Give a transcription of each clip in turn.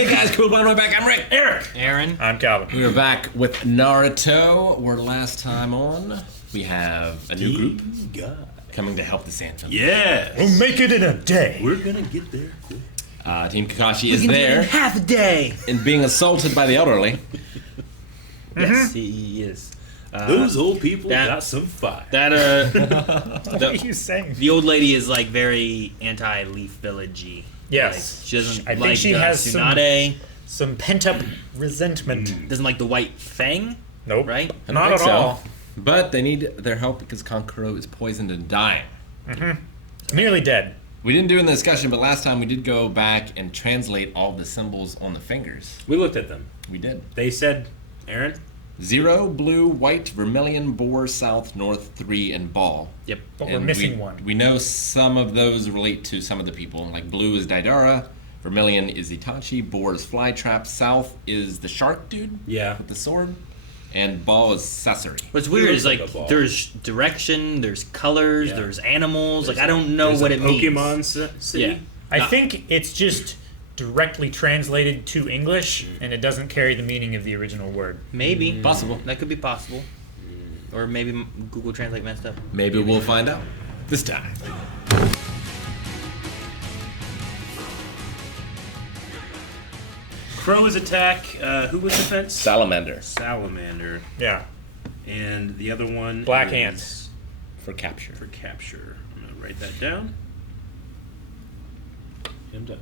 Hey guys, cool behind my back. I'm Rick. Eric. Aaron. I'm Calvin. We are back with Naruto. We're last time on. We have a new group coming to help the Sand family. Yes. We'll make it in a day. We're gonna get there quick. Team Kakashi is there half a day. and being assaulted by the elderly. Yes, he is. Those old people that- got some fire. What are you saying? The old lady is like very anti-Leaf Village-y. Yes. Like, she doesn't I think like she has Tsunade. some pent-up resentment. Doesn't like the white fang, Nope. right? I don't Not think at so. all. But they need their help because Kankuro is poisoned and dying. Nearly dead. We didn't do it in the discussion, but last time we did go back and translate all the symbols on the fingers. We looked at them. We did. They said, Aaron? 0, blue, white, vermilion, boar, south, north, 3, and ball. Yep. But we're And missing one. We know some of those relate to some of the people. Like blue is Daidara, vermilion is Itachi, boar is Flytrap, south is the shark dude Yeah. with the sword, and ball is Sasori. What's weird looks is like like a ball. there's direction, there's colors, Yeah. there's animals. There's like I don't know There's what a it means. Pokemon city. Yeah. I think it's just directly translated to English, and it doesn't carry the meaning of the original word. Maybe. Possible. That could be possible. Or maybe Google Translate messed up. Maybe we'll find out this time. Crow's attack. Who was defense? Salamander Salamander. Yeah. And the other one Black is ants. for capture. for capture. I'm gonna write that down. I'm done.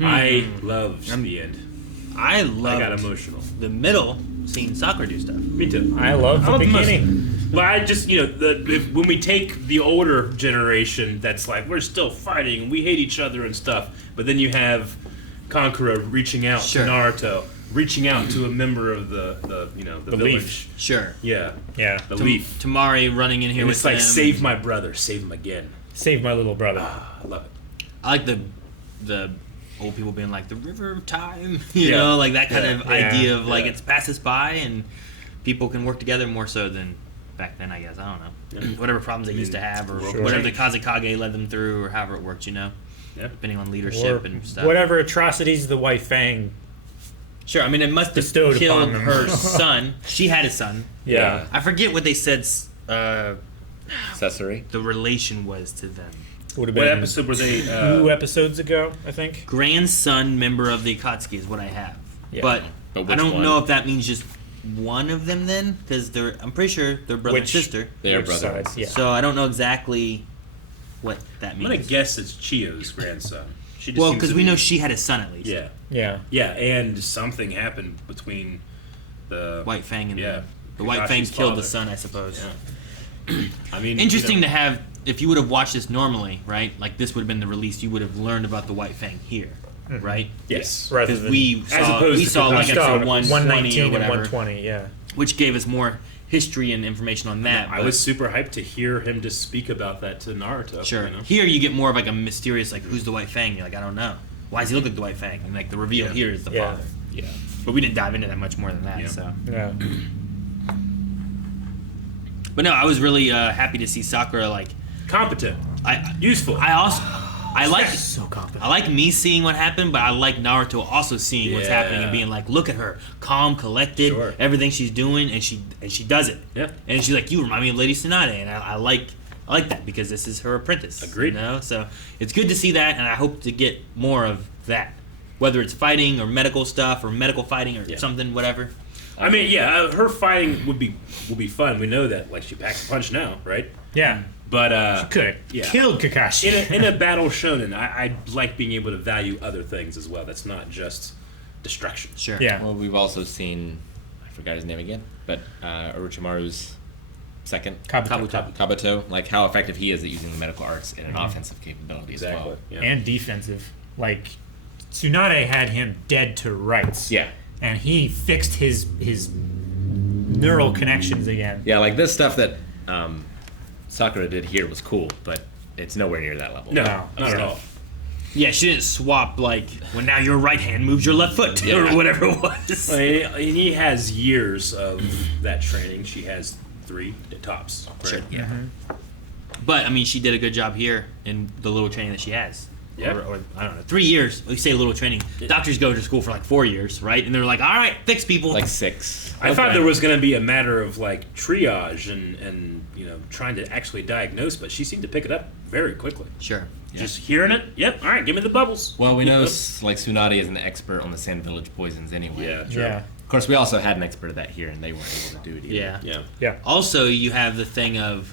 I loved the end. I I love got emotional. the middle seeing Sakura do stuff. Me too. I love the love the beginning. But I just, when we take the older generation that's like, we're still fighting and we hate each other and stuff, but then you have Kankura reaching out Sure. to Naruto, reaching out to a member of the The village. Leaf. Sure. Yeah, Yeah. the Leaf. Tamari running in here And with it's like, them. save my brother, save him again. Save my little brother. I love it. I like the old people being like the river of time, you Yeah. know, like that kind of Yeah. idea of like Yeah. it's passes by and people can work together more so than back then. I guess I don't know, whatever problems they used to have or Sure. whatever the Kazekage led them through or however it worked, you know, Yeah. depending on Or leadership and stuff. whatever atrocities the White Fang. Sure, I mean it must have Bestowed killed upon them. her son. She had a son. Yeah. I forget what they said. Sasori. The relation was to them. Would have What been episode were they? 2 episodes ago, I think. Grandson member of the Akatsuki is what I have, Yeah. but But I which don't one? know if that means just one of them then, because I'm pretty sure they're brother and Which- sister. They are Which brothers. sides, yeah. So I don't know exactly what that I'm gonna means. guess it's Chiyo's grandson. She just Well, seems because to we be- know she had a son at least. Yeah, Yeah. yeah, and something happened between the White Fang and Yeah. the White Fang Kakashi's killed father. the son, I suppose. I mean, Interesting to have. If you would have watched this normally, right? Like this would have been the release. You would have learned about the White Fang here, right? Yes. Rather Because than we saw opposed we to saw like Kakashi. episode 120 119 or and whatever, 120, yeah. which gave us more history and information on that. I but- was super hyped to hear him just speak about that to Naruto. Sure. You know? Here you get more of like a mysterious, like, who's the White Fang? You're like, I don't know. Why does he look like the White Fang? And like the reveal here is the Yeah. father. Yeah. But we didn't dive into that much more than that. Yeah. So, Yeah. but no, I was really happy to see Sakura. Like, Competent. I Useful. like So confident. I like me seeing what happened, but I like Naruto also seeing what's happening and Yeah. being like, look at her, calm, collected, Sure. everything she's doing, and she does it. Yeah. And she's like, you remind me of Lady Tsunade, and I like that because this is her apprentice. Agreed. You know, so it's good to see that, and I hope to get more of that, whether it's fighting or medical stuff or medical fighting or Yeah. something, whatever. I mean, yeah, her fighting will be fun. We know that. Like, she packs a punch now, right? Yeah. But Could have Yeah. killed Kakashi. in a battle shonen, I like being able to value other things as well. That's not just destruction. Sure. Yeah. Well, we've also seen, I forgot his name again, but Orochimaru's second, Kabuto. Kabuto, like how effective he is at using the medical arts in an offensive capability as well. Yeah. And defensive. Like, Tsunade had him dead to rights. Yeah. And he fixed his neural connections again. Yeah, like this stuff that Sakura did here was cool, but it's nowhere near that level. No, No. not at all. Yeah, she didn't swap like, well, now your right hand moves your left foot Yeah. or whatever it was. And he has years of that training. She has 3 tops. Right? Sure. Yeah. But I mean, she did a good job here in the little training that she has. Yeah. or I don't know, 3 years. We say a little training. Doctors go to school for like 4 years, right? And they're like, all right, fix people. Like 6. I thought there was going to be a matter of like triage and trying to actually diagnose, but she seemed to pick it up very quickly. Sure. Just hearing it. Yep. All right. Give me the bubbles. Well, we know Yep. like Tsunade is an expert on the Sand Village poisons anyway. Yeah. True. Yeah. Of course, we also had an expert of that here, and they weren't able to do it either. Yeah. Yeah. Yeah. Also, you have the thing of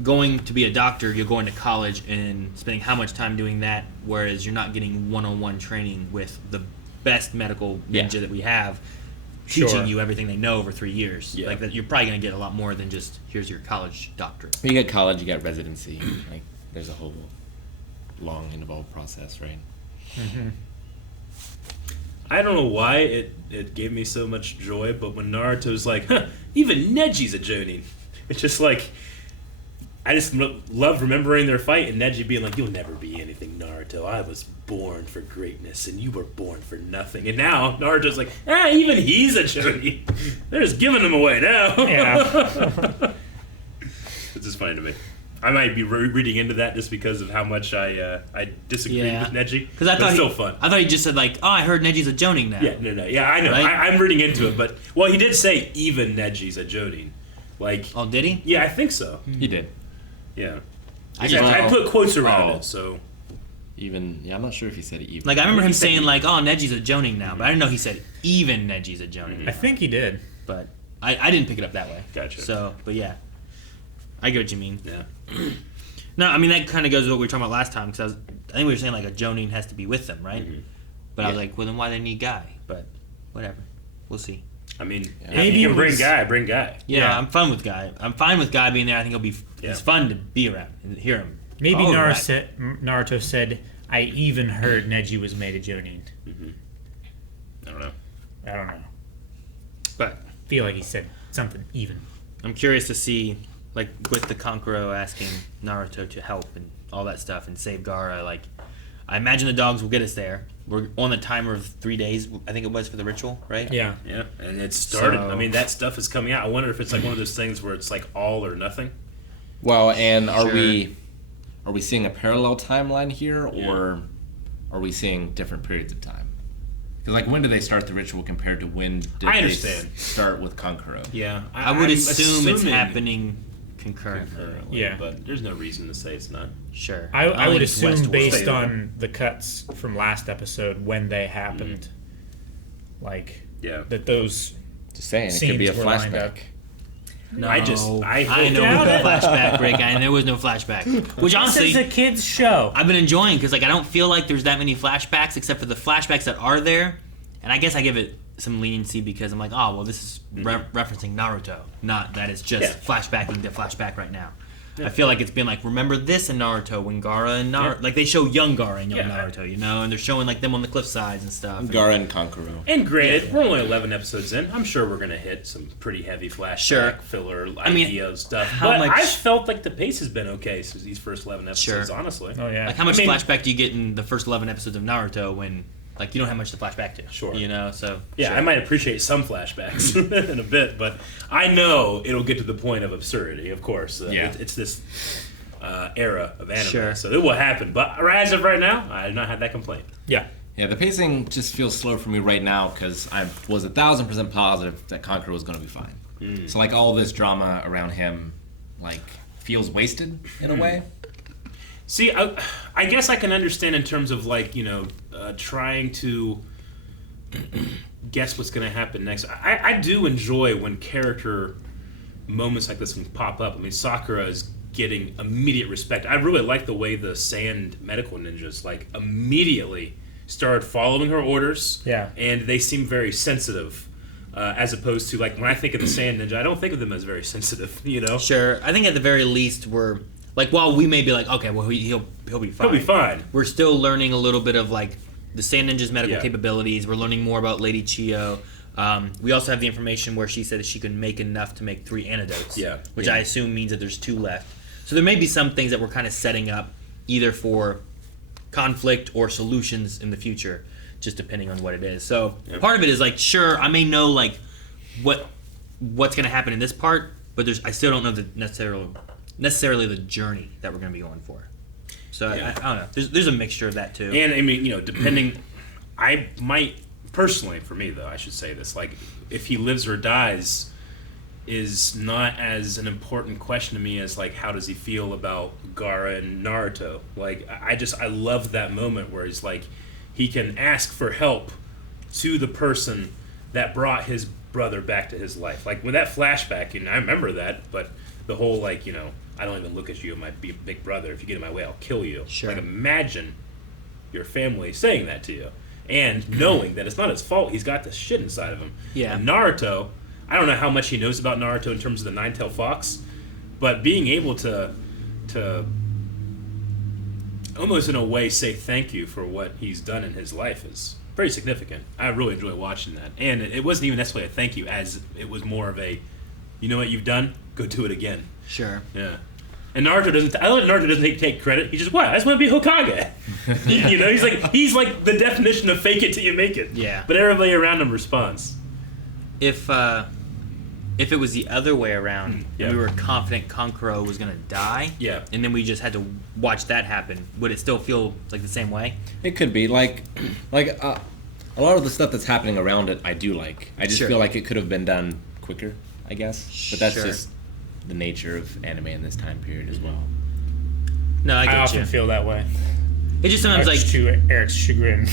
going to be a doctor, you're going to college and spending how much time doing that, whereas you're not getting one-on-one training with the best medical ninja Yeah. that we have, Sure. teaching you everything they know over 3 years. Yeah. Like that, you're probably going to get a lot more than just here's your college doctorate. You get college, you get residency. Like, there's a whole long, involved process, right? I don't know why it gave me so much joy, but when Naruto's like, huh, even Neji's a Jonin. It's just like, I just love remembering their fight and Neji being like, you'll never be anything, Naruto. I was born for greatness and you were born for nothing. And now Naruto's like, even he's a Jonin. They're just giving him away now. Yeah. It's just funny to me. I might be reading into that just because of how much I disagree with Neji. Because I thought it's still fun. I thought he just said like, oh, I heard Neji's a Jonin now. Yeah, no. Yeah, I know. Right? I'm reading into it, but well, he did say even Neji's a Jonin. Like, Oh, did he? yeah, I think so. He did. Yeah. I I put quotes around Oh. it, so Even, I'm not sure if he said it even. Like I remember him He said saying he- like, oh, Neji's a Jonin now, but I didn't know he said even Neji's a Jonin. I think he did. But I didn't pick it up that way. Gotcha. So, but yeah, I get what you mean. yeah. No, I mean that kind of goes with what we were talking about last time because I think we were saying like a Jonin has to be with them, right? But I was like, well, then why they need Guy? But whatever, we'll see. I mean, Yeah. if Maybe you it can bring was- Guy, bring Guy. Yeah, Yeah. I'm fine with Guy. I'm fine with Guy being there. I think it'll be Yeah. it's fun to be around and hear him. Maybe Oh, Naruto said, I even heard Neji was made a Jonin. I don't know. I don't know. But Feel like he said something even. I'm curious to see, like, with the Kankuro asking Naruto to help and all that stuff and save Gaara, like, I imagine the dogs will get us there. We're on the timer of 3 days, I think it was, for the ritual, right? Yeah. Yeah, and it started. So- I mean, that stuff is coming out. I wonder if it's like one of those things where it's like all or nothing. Well, and are Sure. we seeing a parallel timeline here, or are we seeing different periods of time? Because like, when do they start the ritual compared to when did I they understand. start with Kankuro? Yeah, I would I'm assume it's assuming happening concurrently. concurrently, Yeah. but there's no reason to say it's not. Sure. I think would it's assume, Westworld. based Stay on the cuts from last episode, when they happened, like, Yeah, that those Just saying, it scenes could be a were lined up. flashback. No, I hope know doubt no it. flashback, Rick. There was no flashback. Which honestly, This is a kid's show. I've been enjoying because like I don't feel like there's that many flashbacks except for the flashbacks that are there, and I guess I give it some leniency because I'm like, oh well, this is referencing Naruto, not that it's just Yeah. flashbacking to flashback right now. I feel like it's been like, remember this in Naruto when Gaara and Naruto, like they show young Gaara and young Yeah. Naruto, you know, and they're showing like them on the cliff sides and stuff. Gaara and Kankuro. And granted, we're only 11 episodes in. I'm sure we're gonna hit some pretty heavy flashback Sure. filler mean, idea stuff. how But much- I felt like the pace has been okay since these first 11 episodes. Sure. Honestly, Oh, yeah. Like how much I mean- flashback do you get in the first 11 episodes of Naruto when like you don't have much to flashback to? Sure. You know, so yeah, sure. I might appreciate some flashbacks in a bit, but I know it'll get to the point of absurdity. Of course, Yeah. it's this era of anime, Sure. so it will happen. But as of right now, I have not had that complaint. Yeah. Yeah, the pacing just feels slow for me right now because I was 1,000% positive that Kankuro was going to be fine. So like all this drama around him, like feels wasted in a way. See, I guess I can understand in terms of like trying to guess what's going to happen next. I do enjoy when character moments like this can pop up. I mean, Sakura is getting immediate respect. I really like the way the Sand medical ninjas like immediately started following her orders. Yeah. And they seem very sensitive. As opposed to like when I think of the Sand Ninja, I don't think of them as very sensitive. You know, Sure. I think at the very least we're like while we may be like, okay, well he'll be fine. he'll be fine. We're still learning a little bit of like the Sand Ninja's medical Yeah. capabilities. We're learning more about Lady Chio. We also have the information where she said that she can make enough to make 3 antidotes. Yeah. Which I assume means that there's 2 left. So there may be some things that we're kind of setting up either for conflict or solutions in the future, just depending on what it is. So part of it is like, sure, I may know like what's going to happen in this part, but I still don't know the necessarily the journey that we're going to be going for. So Yeah. I don't know. There's a mixture of that too. And I mean, depending, I might personally, for me though, I should say this: like, if he lives or dies, is not as an important question to me as like how does he feel about Gaara and Naruto. Like, I love that moment where he's like, he can ask for help to the person that brought his brother back to his life. Like with that flashback, and I remember that, but the whole like, I don't even look at you, my big brother. If you get in my way, I'll kill you. Sure. Like, imagine your family saying that to you and knowing that it's not his fault. He's got this shit inside of him. Yeah. And Naruto, I don't know how much he knows about Naruto in terms of the Nine-Tailed Fox, but being able to almost in a way say thank you for what he's done in his life is pretty significant. I really enjoy watching that. And it wasn't even necessarily a thank you, as it was more of a, you know what you've done? Go do it again. Sure. Yeah. And Naruto doesn't. I love that Naruto doesn't take credit. He's just, what? I just want to be Hokage. He's like the definition of fake it till you make it. Yeah. But everybody around him responds. If it was the other way around, Yeah. and we were confident Kankuro was gonna die, Yeah. and then we just had to watch that happen, would it still feel like the same way? It could be like a lot of the stuff that's happening around it. I do like. I just Sure. feel like it could have been done quicker, I guess. But that's Sure. just the nature of anime in this time period as well. No, I I get often you. feel that way. It just sometimes Much like to Eric's chagrin.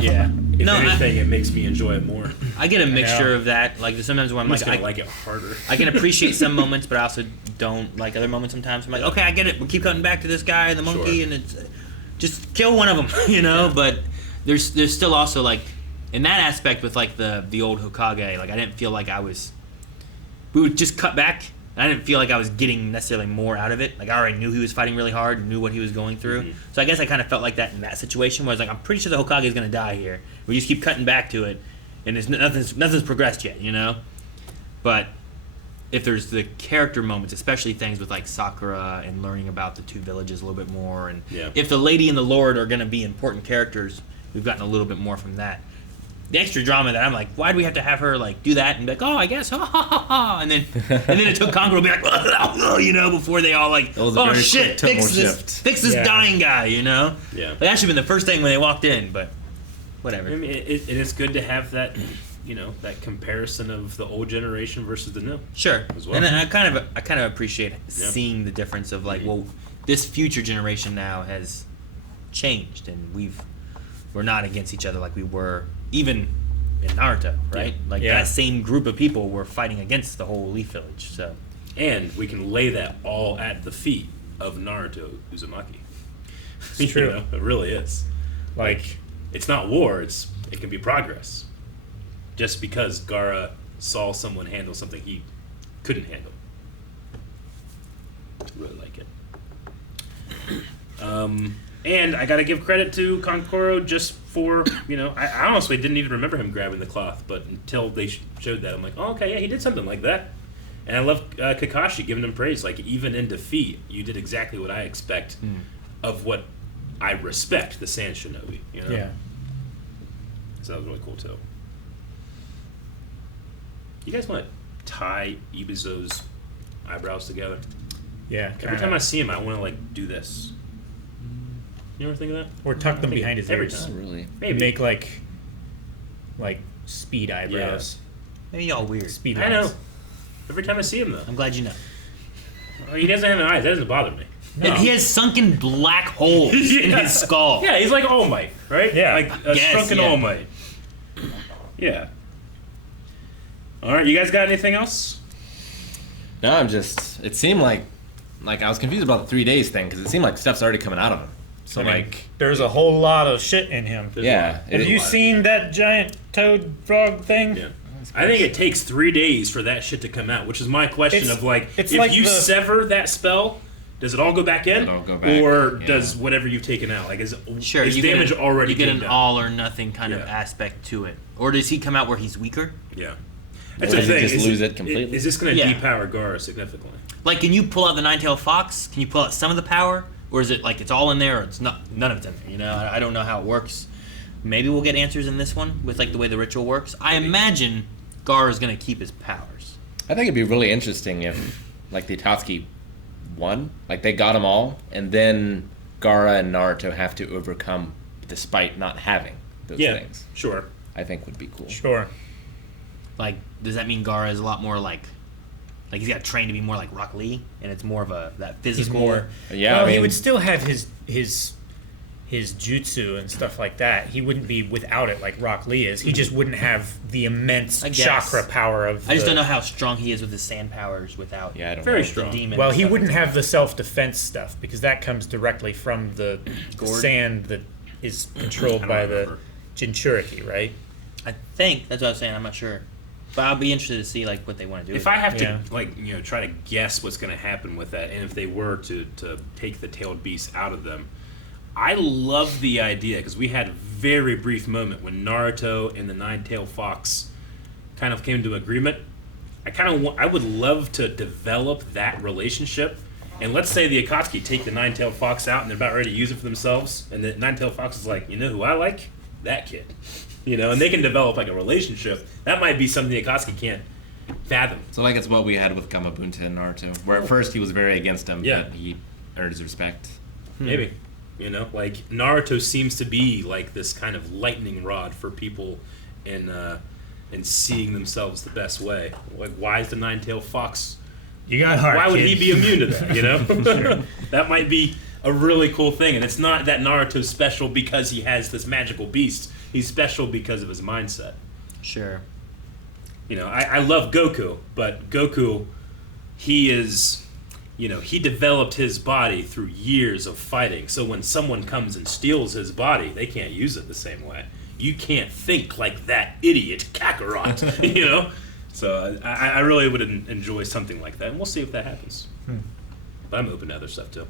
yeah. If No, anything, it makes me enjoy it more. I get a mixture know. of that. Like there's sometimes where I'm I'm just like, gonna like it harder. I can appreciate some moments, but I also don't like other moments sometimes. I'm like, okay, I get it. We'll keep cutting back to this guy, the monkey, Sure. and it's just kill one of them, But there's still also like in that aspect with like the old Hokage, like I didn't feel like we would just cut back. I didn't feel like I was getting necessarily more out of it. Like I already knew he was fighting really hard and knew what he was going through. Mhm. So I guess I kind of felt like that in that situation where I was like, I'm pretty sure the Hokage is gonna die here. We just keep cutting back to it, and nothing's progressed yet, But if there's the character moments, especially things with like Sakura and learning about the two villages a little bit more, and Yeah. if the lady and the lord are gonna be important characters, we've gotten a little bit more from that. The extra drama that I'm like, why do we have to have her like do that and be like, oh, I guess, ha ha ha ha, and then it took Kankuro to be like, before they all like, That was a oh very shit, quick tonal fix this Yeah. dying guy, Yeah. Like, that should have been the first thing when they walked in, but whatever. I mean, it is good to have that, that comparison of the old generation versus the new. Sure, As well. and I kind of appreciate seeing the difference of like, well, this future generation now has changed, and we're not against each other like we were even in Naruto, right? Yeah. Like Yeah. that same group of people were fighting against the whole Leaf Village. So And we can lay that all at the feet of Naruto Uzumaki. It's true. It really is. Like, It's not war, it can be progress. Just because Gaara saw someone handle something he couldn't handle. Really like it. And I gotta give credit to Kankuro just for, I honestly didn't even remember him grabbing the cloth, but until they showed that, I'm like, oh, okay, yeah, he did something like that. And I love Kakashi giving him praise. Like, even in defeat, you did exactly what I expect of what I respect, the Sand Shinobi, yeah. So that was really cool, too. You guys want to tie Ibizo's eyebrows together? Yeah. Every time I see him, I want to, do this. You ever think of that? Or tuck them behind his Every ears. time. Not really. Maybe. Make like speed eyebrows. maybe y'all weird. Speed I know. lines. Every time I see him, though. I'm glad you know. Well, he doesn't have any eyes. That doesn't bother me. No. He has sunken black holes in Yeah. his skull. Yeah, he's like All Might, right? Yeah. Like a Yes, shrunken yeah. All Might. Yeah. All right, you guys got anything else? No, it seemed like I was confused about the 3 days thing because it seemed like stuff's already coming out of him. So I mean, there's a whole lot of shit in him. yeah. Have you seen that giant toad frog thing? Yeah. I think it takes 3 days for that shit to come out, which is my question It's- of it's if like you the- sever that spell, does it all go back in? It all go back, Or yeah. does whatever you've taken out, is Sure, is you damage get already you get came an down? all or nothing kind of Yeah. aspect to it, or does he come out where he's weaker? Yeah. Or That's does the he thing. just lose it completely? Is this going to Yeah. depower Gaara significantly? Like, can you pull out the Nine-Tailed Fox? Can you pull out some of the power, or is it like it's all in there, or it's not? None of it's in there. I don't know how it works. Maybe we'll get answers in this one with like the way the ritual works. I imagine Gaara's gonna keep his powers. I think it'd be really interesting if, the Akatsuki won. Like, they got them all, and then Gaara and Naruto have to overcome despite not having those things. Sure. I think would be cool. Sure. Like, does that mean Gaara is a lot more like he's got trained to be more like Rock Lee, and it's more of that physical? More. Yeah, Well, I mean, he would still have his jutsu and stuff like that. He wouldn't be without it like Rock Lee is. He just wouldn't have the immense I guess. chakra power of. I just don't know how strong he is with his sand powers without. Yeah, I don't Very know. strong. The demon. Well, and he stuff. wouldn't have the self-defense stuff because that comes directly from the Gourd? sand that is controlled I don't by remember. the Jinchuriki, right? I think that's what I was saying. I'm not sure, but I'll be interested to see like what they want to do. If with I have Yeah. to try to guess what's going to happen with that, and if they were to take the tailed beast out of them, I love the idea because we had a very brief moment when Naruto and the Nine-Tailed Fox kind of came to agreement. I would love to develop that relationship. And let's say the Akatsuki take the Nine-Tailed Fox out and they're about ready to use it for themselves, and the Nine-Tailed Fox is like, you know who I like? That kid. And they can develop like a relationship. That might be something the Akatsuki can't fathom. So like it's what we had with Gamabunta and Naruto, where at first he was very against him, Yeah. but he earned his respect. Maybe. Like Naruto seems to be like this kind of lightning rod for people in seeing themselves the best way. Like, why is the Nine-Tailed Fox? You got heart. Why would kid. he be immune to that? That might be a really cool thing. And it's not that Naruto's special because he has this magical beast. He's special because of his mindset. sure. I love Goku, but Goku, he is, he developed his body through years of fighting. So when someone comes and steals his body, they can't use it the same way. You can't think like that idiot Kakarot, So I really would enjoy something like that, and we'll see if that happens. But I'm open to other stuff too.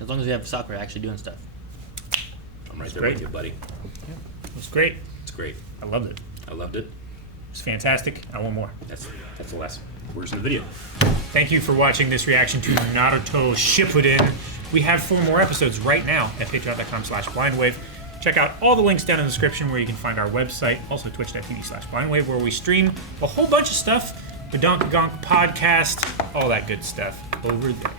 As long as we have Sakura actually doing stuff. I'm right there great. with you, buddy. It was great. It's great. I loved it. I loved it. It's fantastic. I want more. That's the last words in the video. Thank you for watching this reaction to Naruto Shippuden. We have 4 more episodes right now at patreon.com/blindwave. Check out all the links down in the description where you can find our website, also twitch.tv/blindwave, where we stream a whole bunch of stuff, the Donkey Gonk podcast, all that good stuff over there.